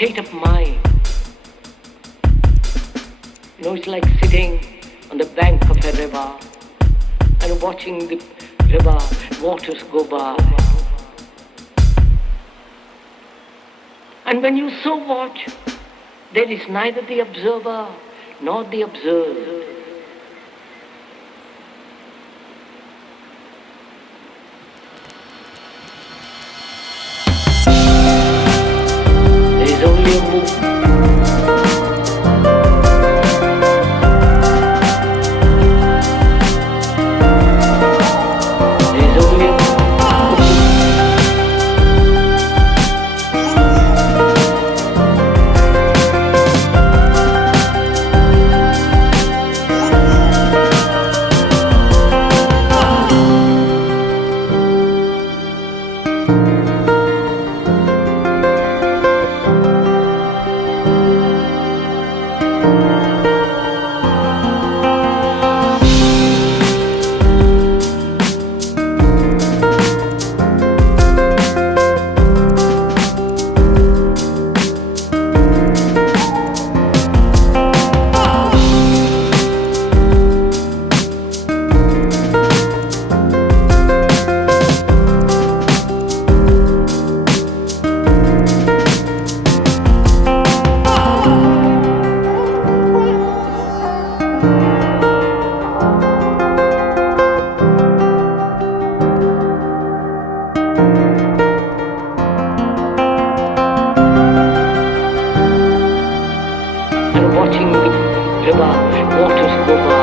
state of mind. You know, it's like sitting on the bank of a river and watching the river waters go by. And when you so watch, there is neither the observer nor the observed. There is only a movement. Watching the river waters go by.